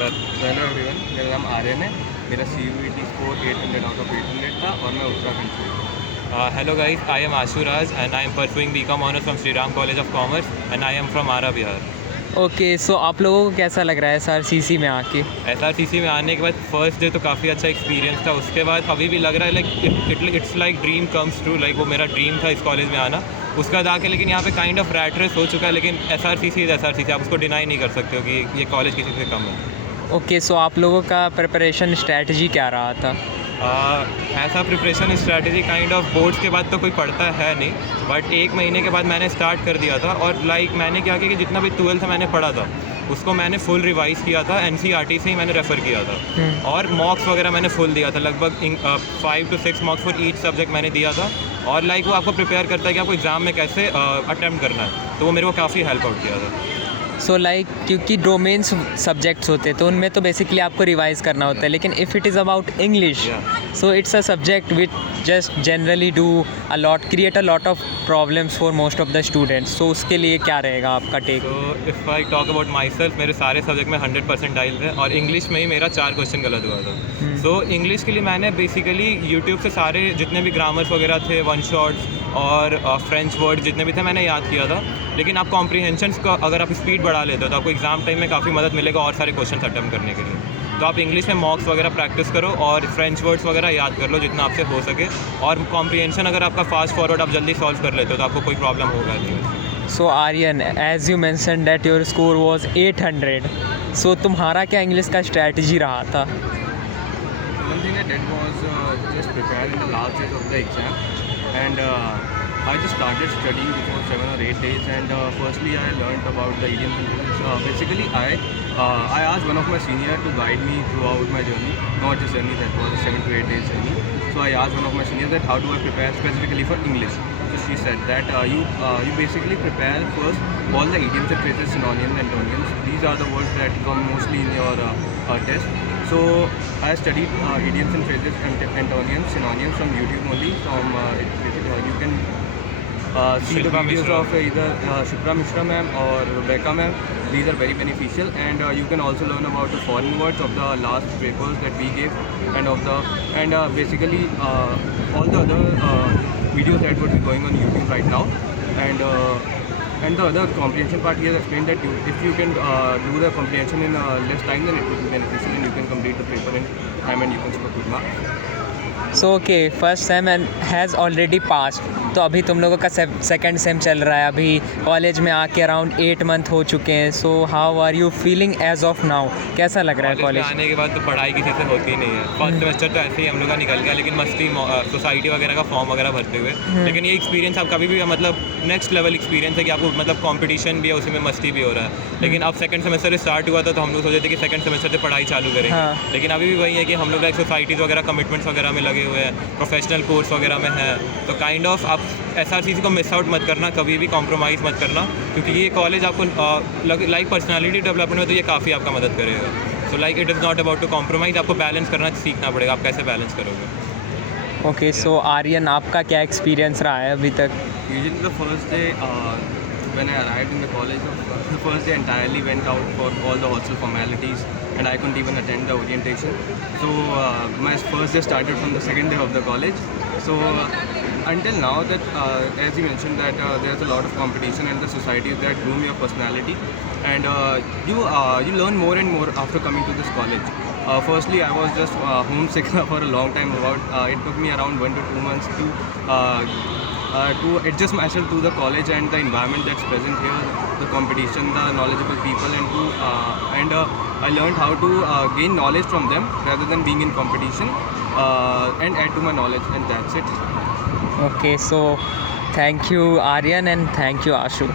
Sir hello everyone, मेरा नाम आर्यन है। मेरा CUET स्कोर 800 आउट ऑफ 800 था और मैं उत्तराखंड से हूँ। Hello guys, I am Ashu Raj and I am pursuing BCom Honours from Sri Ram College of Commerce and I am from Ara, Bihar. Okay so आप लोगों को कैसा लग रहा है SRCC में आके? SRCC में आने के बाद फर्स्ट डे तो काफ़ी अच्छा एक्सपीरियंस था। उसके बाद अभी भी लग रहा है like it's like dream comes true. Like वो मेरा ड्रीम था इस कॉलेज में आना। उसके बाद आके लेकिन यहाँ पे काइंड ऑफ रैट रेस हो चुका है, लेकिन SRCC इज़ SRCC, आप उसको डिनाई नहीं कर सकते हो कि ये कॉलेज किसी से कम है। ओके सो आप लोगों का प्रिपरेशन स्ट्रैटेजी क्या रहा था? ऐसा preparation strategy kind of boards के बाद तो कोई पढ़ता है नहीं, बट एक महीने के बाद मैंने स्टार्ट कर दिया था। और लाइक मैंने क्या किया कि जितना भी 12th मैंने पढ़ा था उसको मैंने फुल रिवाइज़ किया था। NCERT से ही मैंने रेफ़र किया था और मॉक्स वगैरह मैंने फुल दिया था। लगभग 5 to 6 मॉक्स फॉर ईच सब्जेक्ट मैंने दिया था। और लाइक वो आपको प्रिपेयर करता है कि आपको एग्ज़ाम में कैसे अटैम्प्ट करना है, तो वो मेरे को काफ़ी हेल्प आउट किया था। सो लाइक क्योंकि डोमेन्स सब्जेक्ट्स होते हैं तो उनमें तो बेसिकली आपको रिवाइज करना होता है, लेकिन if it is about English so it's a subject which just generally do create a lot of problems for most of the students. So उसके लिए क्या रहेगा आपका टेक? तो if I talk about myself, मेरे सारे subject में 100% आइल थे और इंग्लिश में ही मेरा 4 क्वेश्चन गलत हुआ था। सो इंग्लिश के लिए मैंने बेसिकली यूट्यूब से सारे जितने भी ग्रामर्स वगैरह थे, वन शॉट्स और फ्रेंच वर्ड जितने भी थे मैंने याद किया था। लेकिन आप कॉम्प्रीहेंशंस का अगर आप स्पीड बढ़ा लेते हो तो आपको एग्ज़ाम टाइम में काफ़ी मदद मिलेगा और सारे क्वेश्चन अटैम्प्ट करने के लिए। तो आप इंग्लिश में मॉक्स वगैरह प्रैक्टिस करो और फ्रेंच वर्ड्स वगैरह याद कर लो जितना आपसे हो सके। और कॉम्प्रीहेंशन अगर आपका फास्ट फॉरवर्ड आप जल्दी सॉल्व कर लेते हो तो आपको कोई प्रॉब्लम होगा नहीं। So Aryan, as you mention that your score was 800, so तुम्हारा क्या इंग्लिश का स्ट्रैटेजी रहा था? One thing I did was just prepare in the last days of the exam, and I just started studying before 7 or 8 days. And firstly, I learned about the idioms and phrases. Basically, I asked one of my senior to guide me throughout my journey, not just journey that was a 7 to 8 days journey. So I asked one of my seniors that how do I prepare specifically for English. So she said that you basically prepare first all the idioms and phrases, synonyms, antonyms. These are the words that come mostly in your test. So I studied idioms and phrases and antonyms, synonyms from YouTube only. You can see the Shilpa videos Mishra. of either Shilpa Mishra ma'am or Rebecca ma'am. These are very beneficial, and you can also learn about the foreign words of the last papers that we gave, and basically all the other videos that would be going on YouTube right now. And the other comprehension part, he has explained that if you can do the comprehension in less time, then it will be beneficial and you can complete the paper in time and you can score good marks. So okay, first sem has already passed, तो अभी तुम लोगों का second same चल रहा है। अभी college में आके अराउंड 8 मंथ हो चुके हैं। So how are you feeling as of now? कैसा लग रहा है कॉलेज कॉलेज? आने के बाद तो पढ़ाई किसी से होती नहीं है। फर्स्ट सेमेस्टर तो ऐसे ही हम लोग का निकल गया, लेकिन मस्ती सोसाइटी वगैरह का फॉर्म वगैरह भरते हुए। लेकिन ये एक्सपीरियंस आप कभी भी मतलब नेक्स्ट लेवल एक्सपीरियंस है कि आपको मतलब कंपटीशन भी है, उसी में मस्ती भी हो रहा है। लेकिन अब सेकंड सेमेस्टर स्टार्ट हुआ था तो हम लोग सोचे थे कि सेकंड सेमेस्टर से पढ़ाई चालू करेंगे। हाँ। लेकिन अभी भी वही है कि हम लोग लाइक सोसाइटीज़ वगैरह कमिटमेंट्स वगैरह में लगे हुए हैं, प्रोफेशनल कोर्स वगैरह में है। तो काइंड ऑफ आप SRCC को मिस आउट मत करना, कभी भी कॉम्प्रोमाइज़ मत करना, क्योंकि ये कॉलेज आपको लाइक पर्सनालिटी डेवलपमेंट में तो ये काफ़ी आपका मदद करेगा। So like it is not about to compromise, आपको बैलेंस करना सीखना पड़ेगा, आप कैसे बैलेंस करोगे। ओके सो आर्यन, आपका क्या एक्सपीरियंस रहा है अभी तक? Usually the first day when I arrived in the college, the first day entirely went out for all the hostel formalities and I couldn't even attend the orientation. So my first day started from the second day of the college. So until now that as you mentioned that there's a lot of competition in the societies that groom your personality, and you learn more and more after coming to this college. Firstly, I was just homesick for a long time. It took me around 1 to 2 months to adjust myself to the college and the environment that's present here, the competition, the knowledgeable people, and I learned how to gain knowledge from them rather than being in competition, and add to my knowledge, and that's it. Okay so thank you Aryan and thank you Ashu.